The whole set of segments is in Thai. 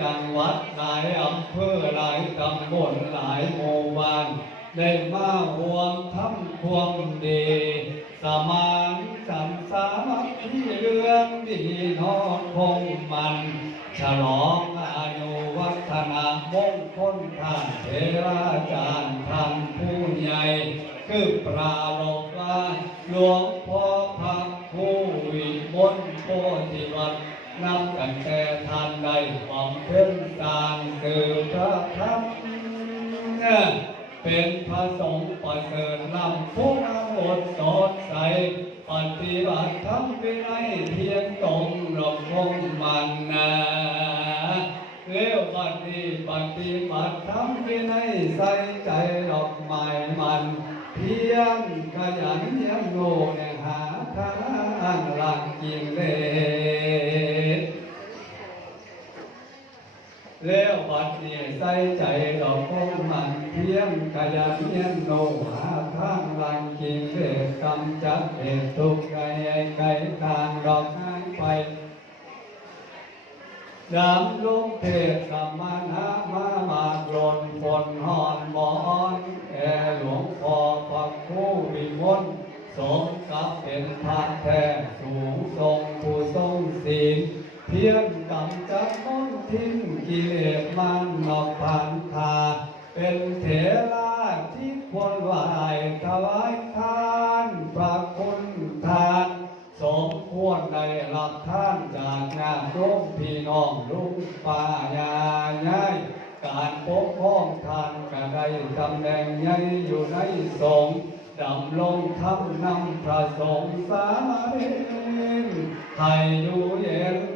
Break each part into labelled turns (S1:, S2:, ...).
S1: จังหวัดหลายอำเภอหลายตำบลหลายหมู่บ้านได้มาหวมทำความดี สมานสันสามัคคีเรื่องดีทอดคงมัน ฉลองอายุวัฒนามงคลท่านเทราจารย์ท่านผู้ใหญ่ คือปราลกว่าหลวงพ่อ น์นำกันแต่ท่านใดบำเพ็ญสร้างคือพระธรรมเป็นพระสงฆ์ประเสริฐลำผู้นำอดสดใสปฏิบัติธรรมวินัยเพียงตรงหลบคงมันนะเลี้ยวปฏิปฏิบัติธรรมวินัยใส่ใจดอกไม้มันเพียงขยันเลี้ยงโลกแห่หาทางหลักกิเลส แล้วบัดนี้ใส่ใจดอกคงมันเพียงขยันเนียนโนหาทางลังกิเลสกำจัดเหตุทุกข์ไกลไกลทางดอกหายไปดำลงเทศสมานะมามาดลนฝนหอนหมอนแอหลวงพ่อพักคู่วิมลสมกับเป็นพระแท้สูงทรงผู้ทรงศีล พียงกำจัดมนทิ้งกิเลสมันนอกผ่านทาเป็นเถระที่ควรไหวถวายทานพระคุณทาน สมควรได้รับท่านจากงานร่วมพี่น้องลุงป้ายายายการปกครองท่านก็ได้ตำแหน่งใหญ่อยู่ในสงฆ์ดำลงทำนำพระสงฆ์สามเณรให้อยู่เย็น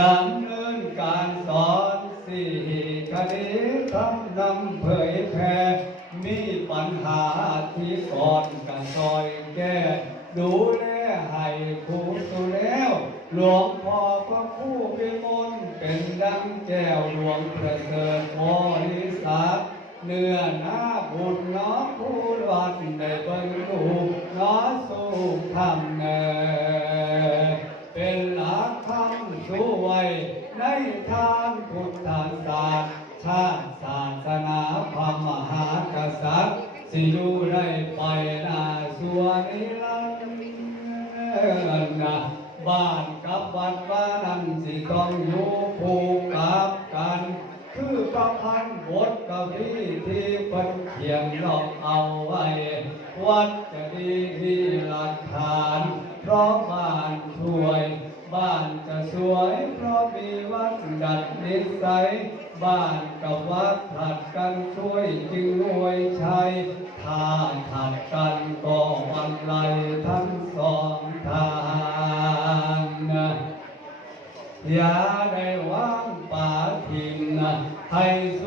S1: ดำเนินการสอนสี่คดีทำนำเผยแผ่มีปัญหาที่ก่อนกันซอยแก้ดูแลให้ครูสุแล้ว หลวงพ่อพระผู้พิมลเป็นดังแก้วหลวงประเสริฐบริษัทเนื้อหน้าบุญน้อผู้วัดได้บรรลุน้อสู่ธรรมเนเช่วยในทางพุทธศาสตร์ชาติศาสนาพระมหากษัตริย์สิอยู่ได้ไปนาสวนิรันนะบ้านกับวัดว่านั้นสิต้องอยู่ผูกกับกัน คือประพันธ์บทกวีที่เพิ่นเขียนลอกเอาไว้ วัดจะดีมีหลักฐาน เพราะบ้านช่วย บ้านจะสวยเพราะมีวัดดัด นิสัย บ้านกับวัดถัดกันช่วยจึงรวยชัยถ้าถัดกันก็วันไลทั้งสองทางอย่าได้วางป่าทิมนให้ส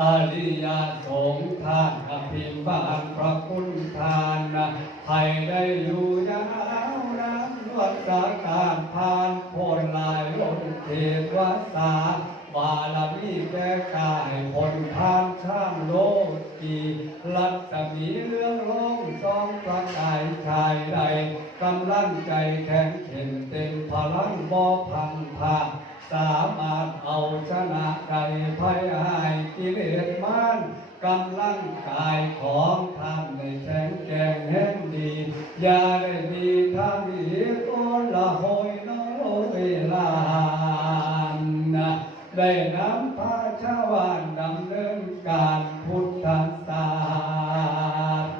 S1: อริยสงฆ์ทานอภิบาลพระคุณทานนะให้ได้อยู่ยาวนานวัฏการผ่านพ้นลายล้นเทวตาบารมีแก่กายผลทานข้ามโลกีรัตมีเรื่องโลงสองประกายชายใดกำลังใจแข็งเข็นเต็มพลังบ่พังพาสามา กิเลสมานกำลังกายของท่านในแข็งแกร่งแห่งดีอย่าได้มีท่างอีกโอละหอยน้อยเวลานะได้นำพาชาวานดำเนินการพุทธศา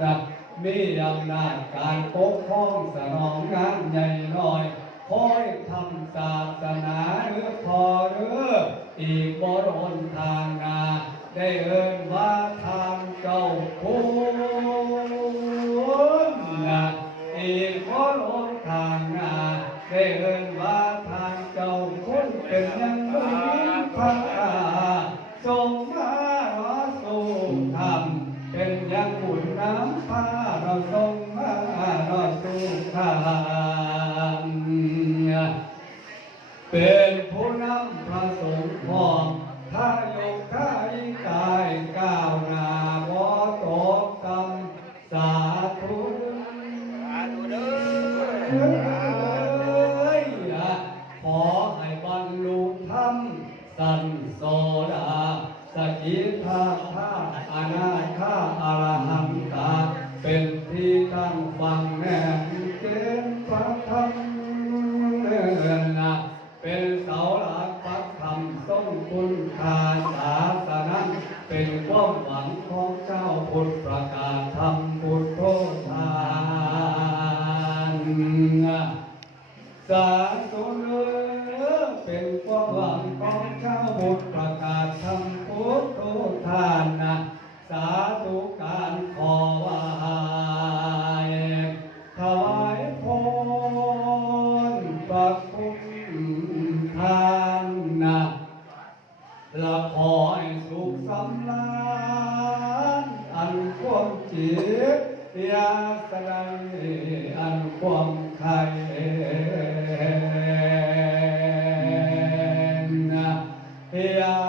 S1: สนามีอำนาจการปกครองสนองงานใหญ่น้อยคอยทำศาสนาหรือพอหรืออีกบรนทางนา ได้เอินว่าทางเจ้าคุณนะอีกบรนทางนาได้เอินว่าทางเจ้าคนเป็นยังไงพระอาทรงมาว่าสูงธรรมเป็นยังขุนน้ำพราทรงมาเรา
S2: ดา
S1: สกิทาธาอนาคาอรหันตา เป็นที่ตั้งฟังแน่เกณฑ์พระธรรมเนินนะเป็นเสาหลักปักธรรมทรงคุณคาศาสนาเป็นความหวังของเจ้าพุทธประกาศธรรม ทธประกาศธรรมพุทธทานนะสาธุการขอวายถวายพรพระคุณทานนะและขอให้สุขสำราญอันความจิตยาสลายอันความใค อ